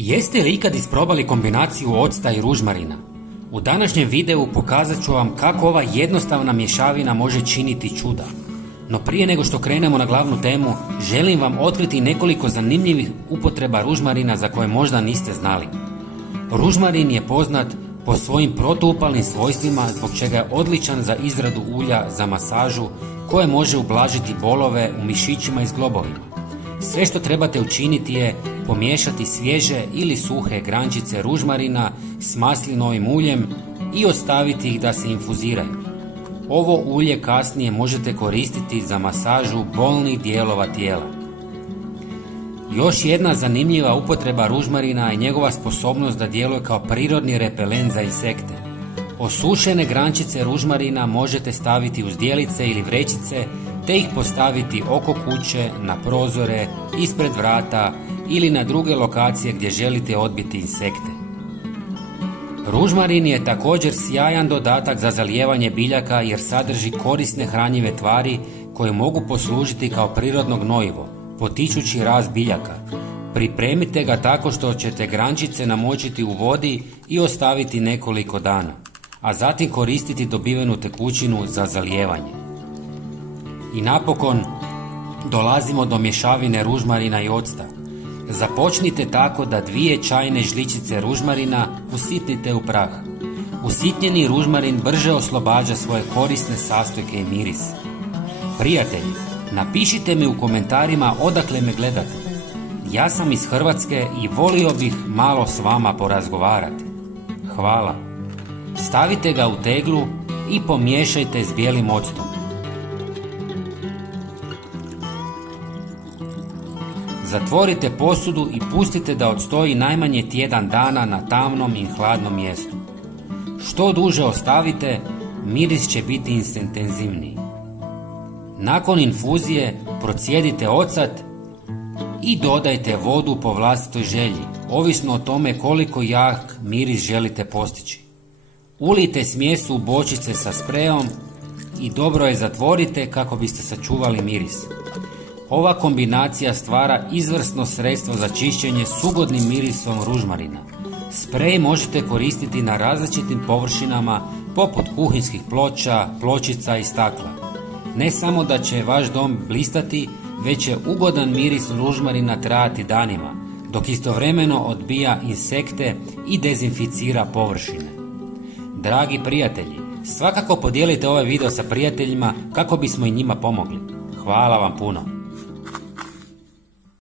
Jeste li ikad isprobali kombinaciju octa i ružmarina? U današnjem videu pokazat ću vam kako ova jednostavna mješavina može činiti čuda. No prije nego što krenemo na glavnu temu, želim vam otkriti nekoliko zanimljivih upotreba ružmarina za koje možda niste znali. Ružmarin je poznat po svojim protuupalnim svojstvima, zbog čega je odličan za izradu ulja za masažu koje može ublažiti bolove u mišićima i zglobovima. Sve što trebate učiniti je pomiješati svježe ili suhe grančice ružmarina s maslinovim uljem i ostaviti ih da se infuziraju. Ovo ulje kasnije možete koristiti za masažu bolnih dijelova tijela. Još jedna zanimljiva upotreba ružmarina je njegova sposobnost da djeluje kao prirodni repelent za insekte. Osušene grančice ružmarina možete staviti u zdjelice ili vrećice te ih postaviti oko kuće, na prozore, ispred vrata ili na druge lokacije gdje želite odbiti insekte. Ružmarin je također sjajan dodatak za zalijevanje biljaka jer sadrži korisne hranjive tvari koje mogu poslužiti kao prirodno gnojivo, potičući rast biljaka. Pripremite ga tako što ćete grančice namočiti u vodi i ostaviti nekoliko dana, a zatim koristiti dobivenu tekućinu za zalijevanje. I napokon dolazimo do mješavine ružmarina i octa. Započnite tako da 2 čajne žličice ružmarina usitnite u prah. Usitnjeni ružmarin brže oslobađa svoje korisne sastojke i miris. Prijatelji, napišite mi u komentarima odakle me gledate. Ja sam iz Hrvatske i volio bih malo s vama porazgovarati. Hvala. Stavite ga u teglu i pomiješajte s bijelim octom. Zatvorite posudu i pustite da odstoji najmanje tjedan dana na tamnom i hladnom mjestu. Što duže ostavite, miris će biti intenzivniji. Nakon infuzije procijedite ocat i dodajte vodu po vlastitoj želji, ovisno o tome koliko jak miris želite postići. Ulijte smjesu u bočice sa sprejom i dobro je zatvorite kako biste sačuvali miris. Ova kombinacija stvara izvrsno sredstvo za čišćenje s ugodnim mirisom ružmarina. Sprej možete koristiti na različitim površinama poput kuhinjskih ploča, pločica i stakla. Ne samo da će vaš dom blistati, već će ugodan miris ružmarina trajati danima, dok istovremeno odbija insekte i dezinficira površine. Dragi prijatelji, svakako podijelite ovaj video sa prijateljima kako bismo i njima pomogli. Hvala vam puno.